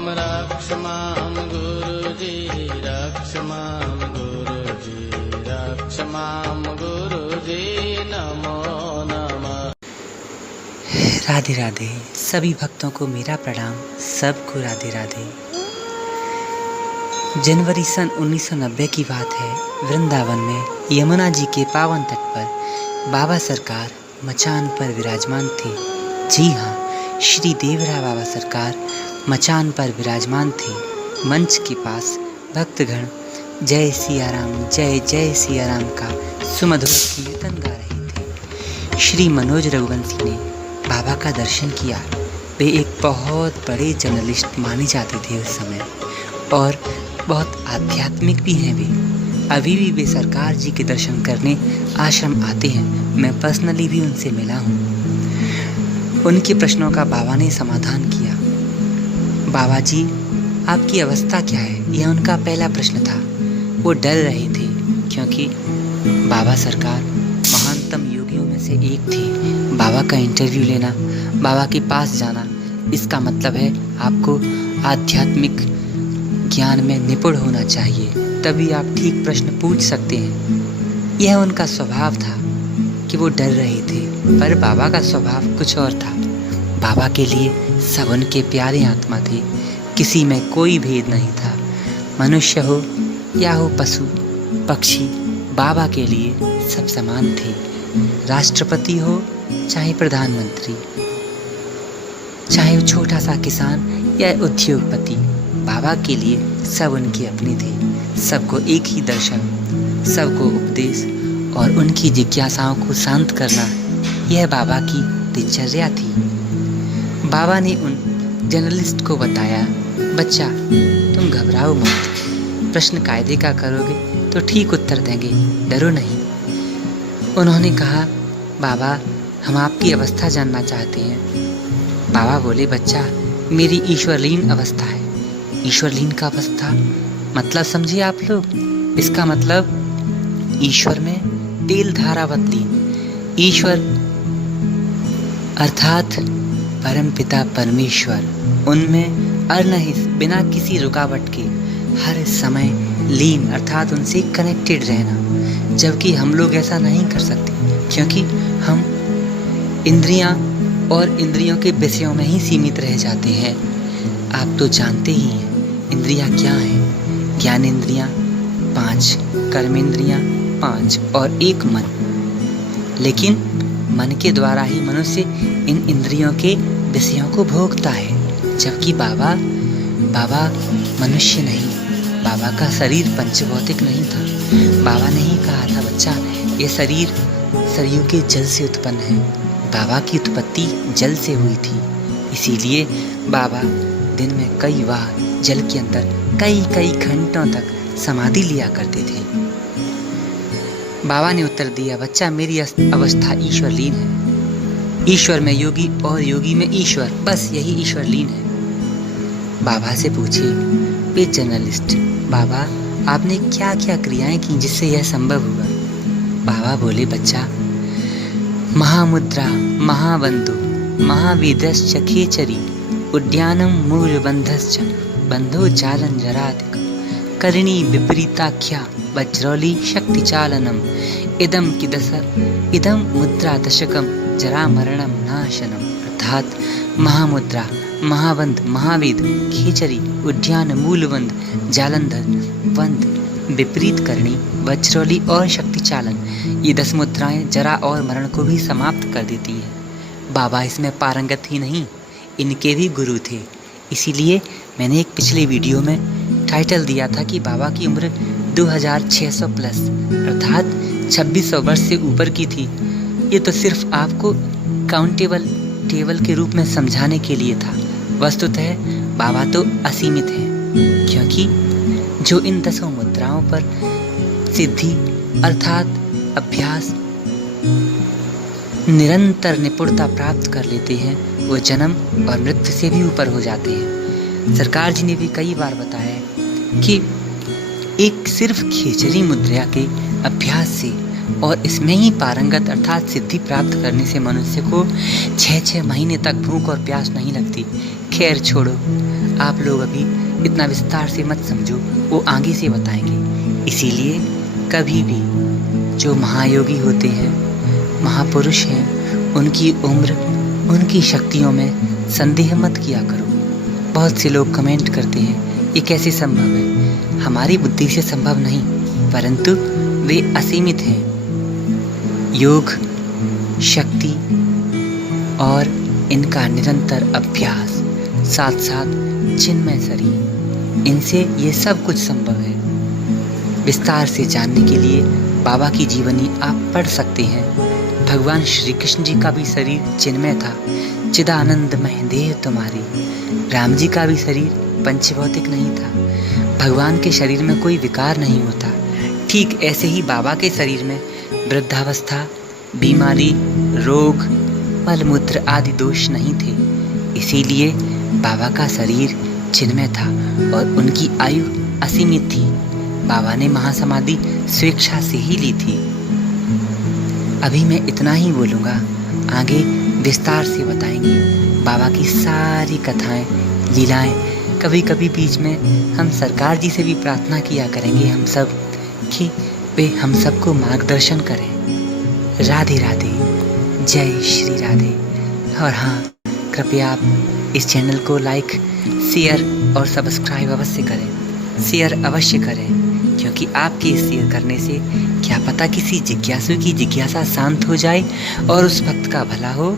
ॐ रक्ष मां गुरुजी रक्ष मां गुरुजी रक्ष मां गुरुजी नमो नमः। राधे राधे। सभी भक्तों को मेरा प्रणाम, सबको राधे राधे। जनवरी सन 1990 की बात है। वृंदावन में यमुना जी के पावन तट पर बाबा सरकार मचान पर विराजमान थे। जी हाँ, श्री देवरा बाबा सरकार मचान पर विराजमान थे। मंच के पास भक्तगण जय सिया राम जय जय सिया राम का सुमधुर कीर्तन गा रहे थे। श्री मनोज रघुवंशी ने बाबा का दर्शन किया। वे एक बहुत बड़े जर्नलिस्ट माने जाते थे उस समय और बहुत आध्यात्मिक भी हैं। वे अभी भी वे सरकार जी के दर्शन करने आश्रम आते हैं। मैं पर्सनली भी उनसे मिला हूँ। उनके प्रश्नों का बाबा ने समाधान किया। बाबा जी, आपकी अवस्था क्या है? यह उनका पहला प्रश्न था। वो डर रहे थे क्योंकि बाबा सरकार महानतम योगियों में से एक थे। बाबा का इंटरव्यू लेना, बाबा के पास जाना, इसका मतलब है आपको आध्यात्मिक ज्ञान में निपुण होना चाहिए, तभी आप ठीक प्रश्न पूछ सकते हैं। यह उनका स्वभाव था कि वो डर रहे थे, पर बाबा का स्वभाव कुछ और था। बाबा के लिए सब उनके प्यारे आत्मा थे। किसी में कोई भेद नहीं था। मनुष्य हो या हो पशु पक्षी, बाबा के लिए सब समान थे। राष्ट्रपति हो चाहे प्रधानमंत्री, चाहे वो छोटा सा किसान या उद्योगपति, बाबा के लिए सब उनके अपने थे। सबको एक ही दर्शन, सबको उपदेश और उनकी जिज्ञासाओं को शांत करना, यह बाबा की दिनचर्या थी। बाबा ने उन जर्नलिस्ट को बताया, बच्चा तुम घबराओ मत, प्रश्न कायदे का करोगे तो ठीक उत्तर देंगे, डरो नहीं। उन्होंने कहा, बाबा हम आपकी अवस्था जानना चाहते हैं। बाबा बोले, बच्चा मेरी ईश्वरलीन अवस्था है। ईश्वरलीन का अवस्था मतलब समझिए आप लोग। इसका मतलब ईश्वर में तेल धारावत लीन। ईश्वर अर्थात परम पिता परमेश्वर, उनमें अरनहिस बिना किसी रुकावट के हर समय लीन अर्थात उनसे कनेक्टेड रहना। जबकि हम लोग ऐसा नहीं कर सकते क्योंकि हम इंद्रियां और इंद्रियों के विषयों में ही सीमित रह जाते हैं। आप तो जानते ही हैं इंद्रियां क्या हैं। ज्ञानेंद्रियां 5, कर्मेंद्रियां 5 और 1 मन। लेकिन मन के द्वारा ही मनुष्य इन इंद्रियों के विषयों को भोगता है। जबकि बाबा मनुष्य नहीं, बाबा का शरीर पंचभौतिक नहीं था। बाबा ने ही कहा था, बच्चा ये शरीर सरयू के जल से उत्पन्न है। बाबा की उत्पत्ति जल से हुई थी, इसीलिए बाबा दिन में कई बार जल के अंदर कई घंटों तक समाधि लिया करते थे। बाबा ने उत्तर दिया, बच्चा मेरी अवस्था ईश्वरलीन है। ईश्वर में योगी और योगी में ईश्वर, बस यही ईश्वरलीन है। बाबा से पूछे वे जर्नलिस्ट, बाबा आपने क्या क्या क्रियाएं की जिससे यह संभव हुआ? बाबा बोले, बच्चा महामुद्रा महाबंधु महावेदश्च खेचरी उद्यानम मूलबंधश्च बंधो जालन जराधिक करिणी विपरीताख्या वज्रौली शक्ति चालनम इदम मुद्रा दशकम जरा मरणम नाशनम। अर्थात महामुद्रा महाबंध महावेद खेचरी उद्यान मूलबंध जालंधर बंध विपरीत करणी वज्रौली और शक्ति चालन, ये 10 मुद्राएं जरा और मरण को भी समाप्त कर देती हैं। बाबा इसमें पारंगत ही नहीं, इनके भी गुरु थे। इसीलिए मैंने एक पिछले वीडियो में टाइटल दिया था कि बाबा की उम्र 2600 प्लस अर्थात 2600 वर्ष से ऊपर की थी। ये तो सिर्फ आपको टेबल के रूप में समझाने के लिए था। वस्तुतः बाबा तो असीमित है, क्योंकि जो इन 10 मुद्राओं पर सिद्धि अर्थात अभ्यास निरंतर निपुणता प्राप्त कर लेते हैं, वो जन्म और मृत्यु से भी ऊपर हो जाते हैं। सरकार जी ने भी कई बार बताया कि एक सिर्फ खेचरी मुद्रा के अभ्यास से और इसमें ही पारंगत अर्थात सिद्धि प्राप्त करने से मनुष्य को 6-6 महीने तक भूख और प्यास नहीं लगती। खैर छोड़ो, आप लोग अभी इतना विस्तार से मत समझो, वो आगे से बताएंगे। इसीलिए कभी भी जो महायोगी होते हैं, महापुरुष हैं, उनकी उम्र, उनकी शक्तियों में संदेह मत किया करो। बहुत से लोग कमेंट करते हैं ये कैसे संभव है, हमारी बुद्धि से संभव नहीं, परंतु वे असीमित हैं। योग, शक्ति और इनका निरंतर अभ्यास, साथ साथ चिन्मय शरीर, इनसे ये सब कुछ संभव है। विस्तार से जानने के लिए बाबा की जीवनी आप पढ़ सकते हैं। भगवान श्री कृष्ण जी का भी शरीर चिन्मय था, चिदानंदमय देह तुम्हारी। राम जी का भी शरीर पंचभौतिक नहीं था। भगवान के शरीर में कोई विकार नहीं होता। ठीक ऐसे ही बाबा के शरीर में वृद्धावस्था, बीमारी, रोग, मलमूत्र आदि दोष नहीं थे। इसीलिए बाबा का शरीर चिन्मय था और उनकी आयु असीमित थी। बाबा ने महासमाधि स्वेच्छा से ही ली थी। अभी मैं इतना ही बोलूँगा, आगे विस्तार से बताएंगे बाबा की सारी कथाएं, लीलाएं। कभी कभी बीच में हम सरकार जी से भी प्रार्थना किया करेंगे हम सब कि वे हम सबको मार्गदर्शन करें। राधे राधे, जय श्री राधे। और हाँ, कृपया आप इस चैनल को लाइक, शेयर और सब्सक्राइब अवश्य करें। शेयर अवश्य करें, क्योंकि आपके शेयर करने से क्या पता किसी जिज्ञासु की जिज्ञासा शांत हो जाए और उस भक्त का भला हो।